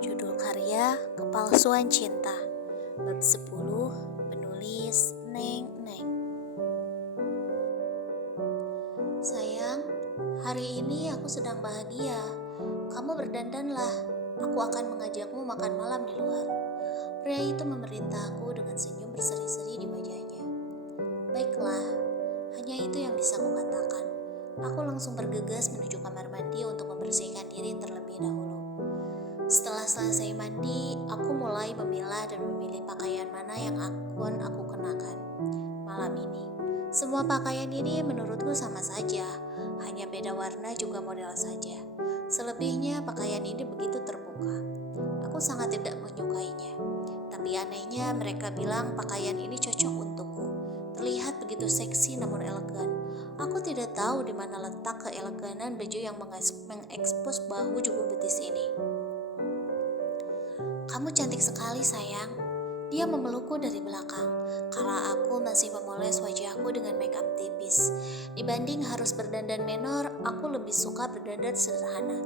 Judul karya Kepalsuan Cinta. Bab 10. Penulis Neng Neng. Sayang, hari ini aku sedang bahagia. Kamu berdandanlah. Aku akan mengajakmu makan malam di luar. Pria itu memerintahku dengan senyum berseri-seri di wajahnya. Baiklah, hanya itu yang bisa kukatakan. Aku langsung bergegas menuju kamar mandi untuk membersihkan diri terlebih dahulu. Setelah selesai mandi, aku mulai memilah dan memilih pakaian mana yang akan aku kenakan malam ini. Semua pakaian ini menurutku sama saja, hanya beda warna juga model saja. Selebihnya pakaian ini begitu terbuka. Aku sangat tidak menyukainya. Tapi anehnya mereka bilang pakaian ini cocok untukku. Terlihat begitu seksi namun elegan. Aku tidak tahu di mana letak keeleganan baju yang mengekspos bahu juga betis ini. Kamu cantik sekali sayang. Dia memelukku dari belakang, kala aku masih memoles wajahku dengan makeup tipis. Dibanding harus berdandan menor, aku lebih suka berdandan sederhana.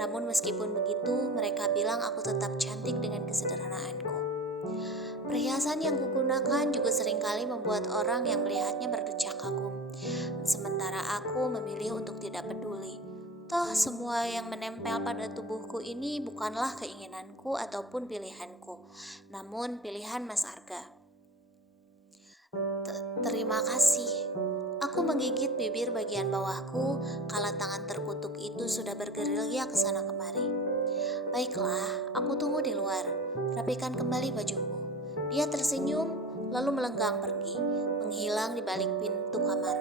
Namun meskipun begitu, mereka bilang aku tetap cantik dengan kesederhanaanku. Perhiasan yang kugunakan juga seringkali membuat orang yang melihatnya berdecak kagum. Sementara aku memilih untuk tidak peduli. Toh semua yang menempel pada tubuhku ini bukanlah keinginanku ataupun pilihanku, namun pilihan Mas Arga. Terima kasih. Aku menggigit bibir bagian bawahku kala tangan terkutuk itu sudah bergerilya ke sana kemari. Baiklah, aku tunggu di luar. Rapikan kembali bajumu. Dia tersenyum lalu melenggang pergi, menghilang di balik pintu kamar.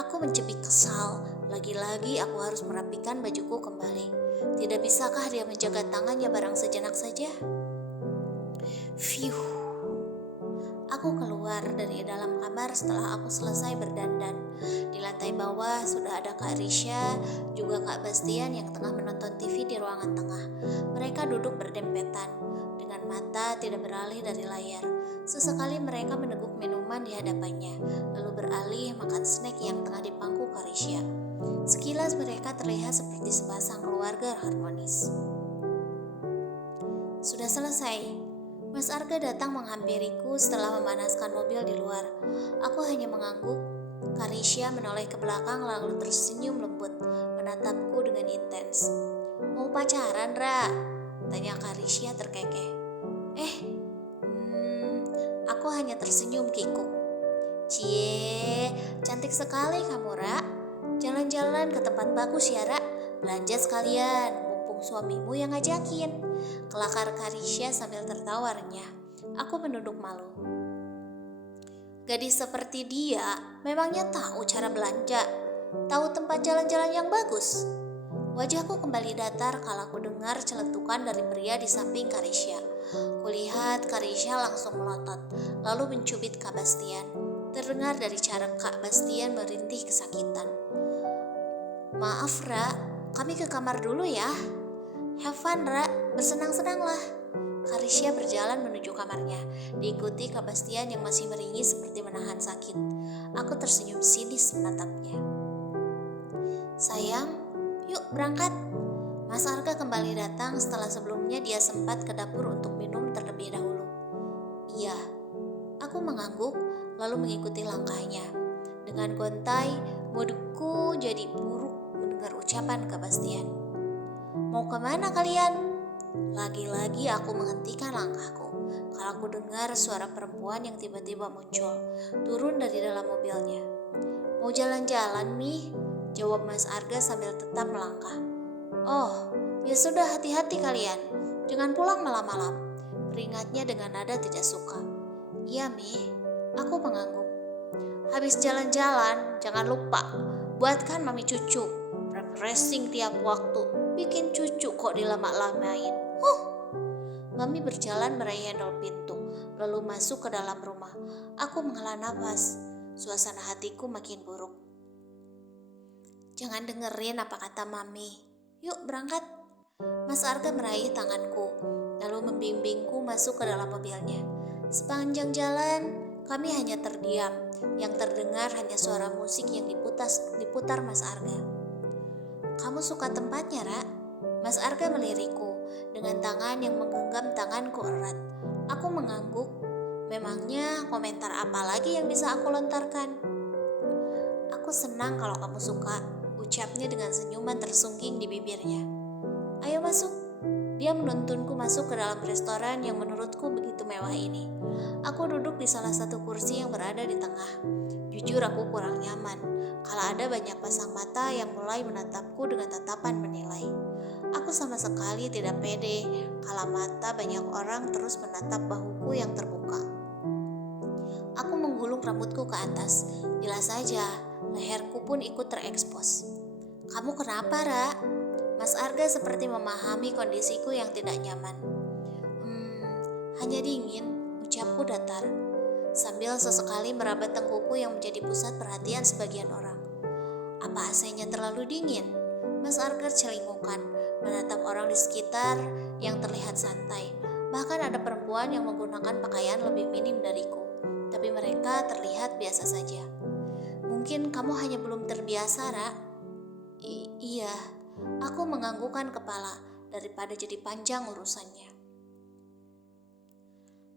Aku mencibik kesal. Lagi-lagi aku harus merapikan bajuku kembali. Tidak bisakah dia menjaga tangannya barang sejenak saja? Fiuh. Aku keluar dari dalam kamar setelah aku selesai berdandan. Di lantai bawah sudah ada Kak Risha, juga Kak Bastian yang tengah menonton TV di ruangan tengah. Mereka duduk berdempetan, dengan mata tidak beralih dari layar. Sesekali mereka meneguk minuman di hadapannya, lalu beralih makan snack yang tengah dipangku Kak Risha. Sekilas mereka terlihat seperti sepasang keluarga harmonis. Sudah selesai. Mas Arga datang menghampiriku setelah memanaskan mobil di luar. Aku hanya mengangguk. Karisya menoleh ke belakang lalu tersenyum lembut, menatapku dengan intens. Mau pacaran, Ra? Tanya Karisya terkekeh. Aku hanya tersenyum kikuk. Cie, cantik sekali kamu, Ra. Jalan-jalan ke tempat bagus ya, Ra. Belanja sekalian, mumpung suamimu yang ngajakin. Kelakar Karisya sambil tertawa renyah. Aku menunduk malu. Gadis seperti dia memangnya tahu cara belanja, tahu tempat jalan-jalan yang bagus. Wajahku kembali datar kala ku dengar celetukan dari pria di samping Karisya. Kulihat Karisya langsung melotot, lalu mencubit Kak Bastian. Terdengar dari cara Kak Bastian merintih kesakitan. Maaf, Ra, kami ke kamar dulu ya. Have fun, Ra, bersenang-senanglah. Karisya berjalan menuju kamarnya, diikuti Kak Bastian yang masih meringis seperti menahan sakit. Aku tersenyum sinis menatapnya. Sayang, yuk berangkat. Mas Arga kembali datang setelah sebelumnya dia sempat ke dapur untuk minum terlebih dahulu. Iya, aku mengangguk lalu mengikuti langkahnya. Dengan gontai, moodku jadi buruk mendengar ucapan Kak Bastian. Mau kemana kalian? Lagi-lagi aku menghentikan langkahku kalau aku dengar suara perempuan yang tiba-tiba muncul, turun dari dalam mobilnya. Mau jalan-jalan, Mi? Jawab Mas Arga sambil tetap melangkah. Oh, ya sudah, hati-hati kalian. Jangan pulang malam-malam. Peringatnya dengan nada tidak suka. Iya, Mi. Aku mengangguk. Habis jalan-jalan, jangan lupa buatkan mami cucu. Refreshing tiap waktu. Bikin cucu kok dilama-lamain. Mami berjalan meraih handle pintu, lalu masuk ke dalam rumah. Aku menghela nafas. Suasana hatiku makin buruk. Jangan dengerin apa kata Mami. Yuk berangkat. Mas Arga meraih tanganku, lalu membimbingku masuk ke dalam mobilnya. Sepanjang jalan, kami hanya terdiam. Yang terdengar hanya suara musik yang diputar Mas Arga. Kamu suka tempatnya, Ra? Mas Arga melirikku. dengan tangan yang menggenggam tanganku erat. Aku mengangguk. Memangnya komentar apa lagi yang bisa aku lontarkan? Aku senang kalau kamu suka, ucapnya dengan senyuman tersungging di bibirnya. Ayo masuk. Dia menuntunku masuk ke dalam restoran yang menurutku begitu mewah ini. Aku duduk di salah satu kursi yang berada di tengah. Jujur aku kurang nyaman, kalau ada banyak pasang mata yang mulai menatapku dengan tatapan menilai. Aku sama sekali tidak pede kalau mata banyak orang terus menatap bahuku yang terbuka. Aku menggulung rambutku ke atas. Jelas saja, leherku pun ikut terekspos. Kamu kenapa, Ra? Mas Arga seperti memahami kondisiku yang tidak nyaman. Hanya dingin, ucapku datar, sambil sesekali merabat tengkuku yang menjadi pusat perhatian sebagian orang. Apa AC-nya terlalu dingin? Mas Arga celingukan, menatap orang di sekitar yang terlihat santai. Bahkan ada perempuan yang menggunakan pakaian lebih minim dariku, tapi mereka terlihat biasa saja. Mungkin kamu hanya belum terbiasa, Ra. Iya, aku menganggukkan kepala daripada jadi panjang urusannya.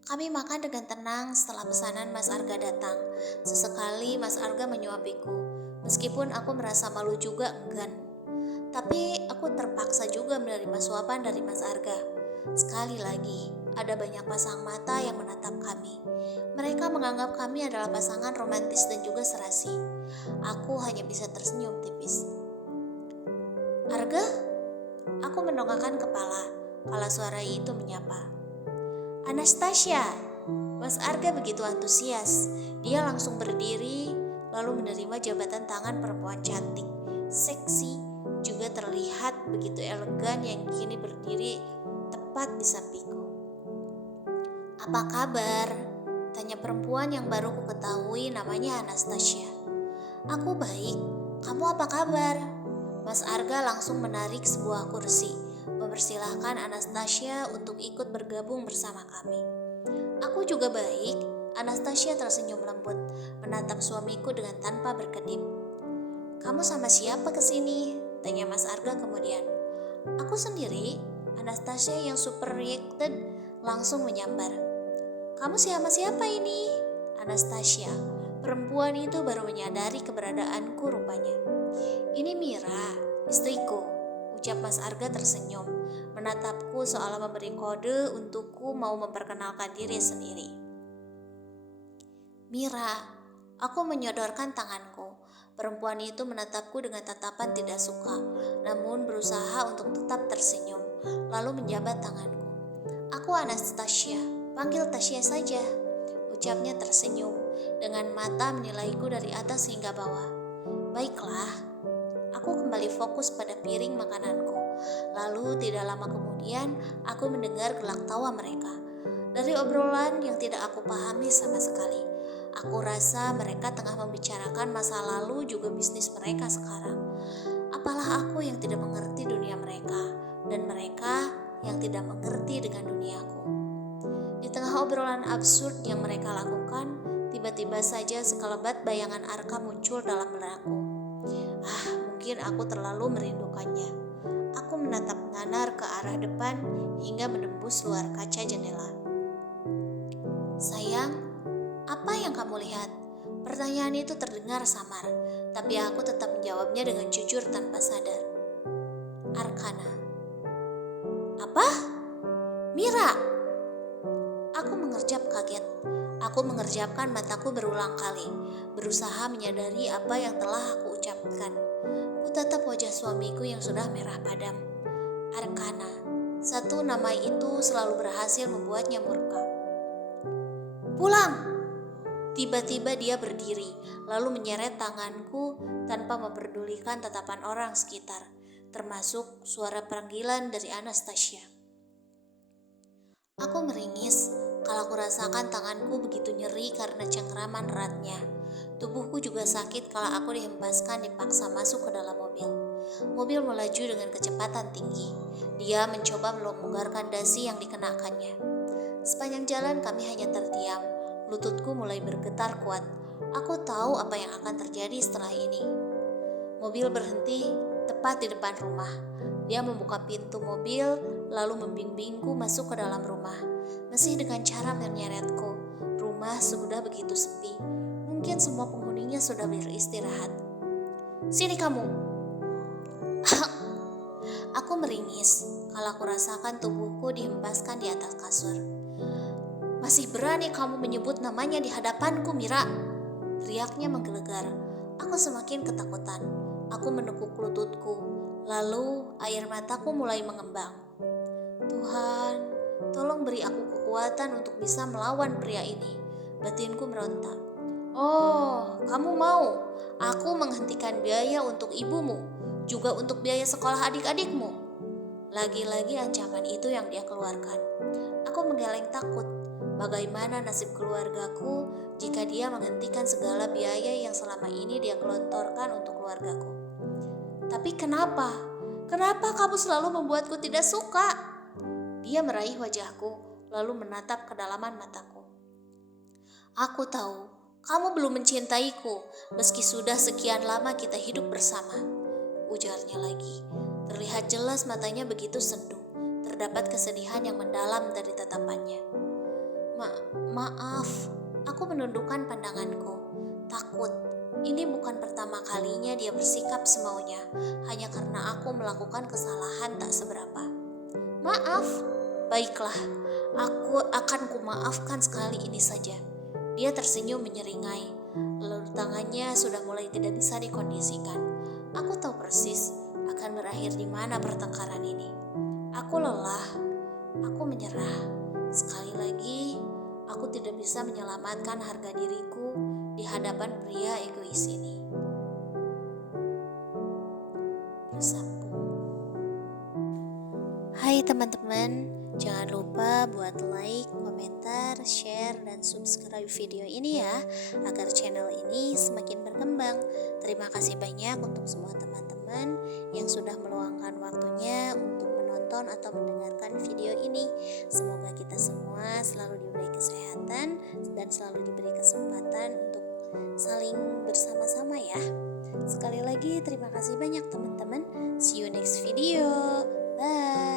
Kami makan dengan tenang setelah pesanan Mas Arga datang. Sesekali Mas Arga menyuapiku, meskipun aku merasa malu juga enggan. Tapi aku terpaksa juga menerima suapan dari Mas Arga. Sekali lagi, ada banyak pasang mata yang menatap kami. Mereka menganggap kami adalah pasangan romantis dan juga serasi. Aku hanya bisa tersenyum tipis. Arga? Aku mendongakkan kepala kala suara itu menyapa. Anastasia! Mas Arga begitu antusias. Dia langsung berdiri lalu menerima jabatan tangan perempuan cantik, seksi, juga terlihat begitu elegan yang kini berdiri tepat di sampingku. Apa kabar? Tanya perempuan yang baru ku ketahui namanya Anastasia. Aku baik, kamu apa kabar? Mas Arga langsung menarik sebuah kursi, mempersilahkan Anastasia untuk ikut bergabung bersama kami. Aku juga baik. Anastasia tersenyum lembut, menatap suamiku dengan tanpa berkedip. Kamu sama siapa kesini? Tanya Mas Arga kemudian. Aku sendiri. Anastasia yang super reacted langsung menyambar. Kamu sama siapa ini? Anastasia. Perempuan itu baru menyadari keberadaanku rupanya. Ini Mira, istriku, ucap Mas Arga tersenyum, menatapku seolah memberi kode untukku mau memperkenalkan diri sendiri. Mira, aku menyodorkan tanganku. Perempuan itu menatapku dengan tatapan tidak suka, namun berusaha untuk tetap tersenyum, lalu menjabat tanganku. Aku Anastasia, panggil Tasya saja, ucapnya tersenyum, dengan mata menilaiku dari atas hingga bawah. Baiklah, aku kembali fokus pada piring makananku. Lalu tidak lama kemudian aku mendengar gelak tawa mereka. Dari obrolan yang tidak aku pahami sama sekali, aku rasa mereka tengah membicarakan masa lalu juga bisnis mereka sekarang. Apalah aku yang tidak mengerti dunia mereka, dan mereka yang tidak mengerti dengan duniaku. Di tengah obrolan absurd yang mereka lakukan, tiba-tiba saja sekelebat bayangan Arka muncul dalam benakku. Mungkin aku terlalu merindukannya. Aku menatap Nanar ke arah depan hingga menembus luar kaca jendela. Sayang, apa yang kamu lihat? Pertanyaan itu terdengar samar, tapi aku tetap menjawabnya dengan jujur tanpa sadar. Arkana. Apa? Mira! Aku mengerjap kaget. Aku mengerjapkan mataku berulang kali, berusaha menyadari apa yang telah aku ucapkan. Kutatap wajah suamiku yang sudah merah padam. Arkana, satu nama itu selalu berhasil membuatnya murka. Pulang! Tiba-tiba dia berdiri, lalu menyeret tanganku tanpa memperdulikan tatapan orang sekitar, termasuk suara panggilan dari Anastasia. Aku meringis kalau aku rasakan tanganku begitu nyeri karena cengkraman eratnya. Tubuhku juga sakit kalau aku dihempaskan dipaksa masuk ke dalam mobil. Mobil melaju dengan kecepatan tinggi. Dia mencoba melonggarkan dasi yang dikenakannya. Sepanjang jalan kami hanya terdiam. Lututku mulai bergetar kuat. Aku tahu apa yang akan terjadi setelah ini. Mobil berhenti tepat di depan rumah. Dia membuka pintu mobil lalu membimbingku masuk ke dalam rumah, masih dengan cara menyeretku. Rumah sudah begitu sepi, mungkin semua penghuninya sudah beristirahat. "Sini kamu." Aku meringis kalau aku rasakan tubuhku dihempaskan di atas kasur. "Masih berani kamu menyebut namanya di hadapanku, Mira?" Teriaknya menggelegar. Aku semakin ketakutan. Aku menekuk lututku, lalu air mataku mulai mengembang. "Tuhan, tolong beri aku kekuatan untuk bisa melawan pria ini." Batinku meronta. "Oh, kamu mau aku menghentikan biaya untuk ibumu, juga untuk biaya sekolah adik-adikmu?" Lagi-lagi ancaman itu yang dia keluarkan. Aku menggeleng takut. Bagaimana nasib keluargaku jika dia menghentikan segala biaya yang selama ini dia gelontorkan untuk keluargaku? "Tapi kenapa? Kenapa kamu selalu membuatku tidak suka?" Dia meraih wajahku, lalu menatap kedalaman mataku. "Aku tahu, kamu belum mencintaiku, meski sudah sekian lama kita hidup bersama," ujarnya lagi. Terlihat jelas matanya begitu sendu. Terdapat kesedihan yang mendalam dari tatapannya. Maaf, aku menundukkan pandanganku. Takut. Ini bukan pertama kalinya dia bersikap semaunya, hanya karena aku melakukan kesalahan tak seberapa. "Maaf, baiklah, aku akan kumaafkan sekali ini saja." Dia tersenyum menyeringai, lalu tangannya sudah mulai tidak bisa dikondisikan. Aku tahu persis akan berakhir di mana pertengkaran ini. Aku lelah, aku menyerah. Sekali lagi, aku tidak bisa menyelamatkan harga diriku di hadapan pria egois ini. Bersambung. Hai teman-teman, jangan lupa buat like, komentar, share, dan subscribe video ini ya, agar channel ini semakin berkembang. Terima kasih banyak untuk semua teman-teman yang sudah meluangkan waktunya untuk menonton atau mendengarkan video ini. Semoga kita semua selalu diberi kesehatan dan selalu diberi kesempatan untuk saling bersama-sama ya. Sekali lagi terima kasih banyak teman-teman. See you next video. Bye.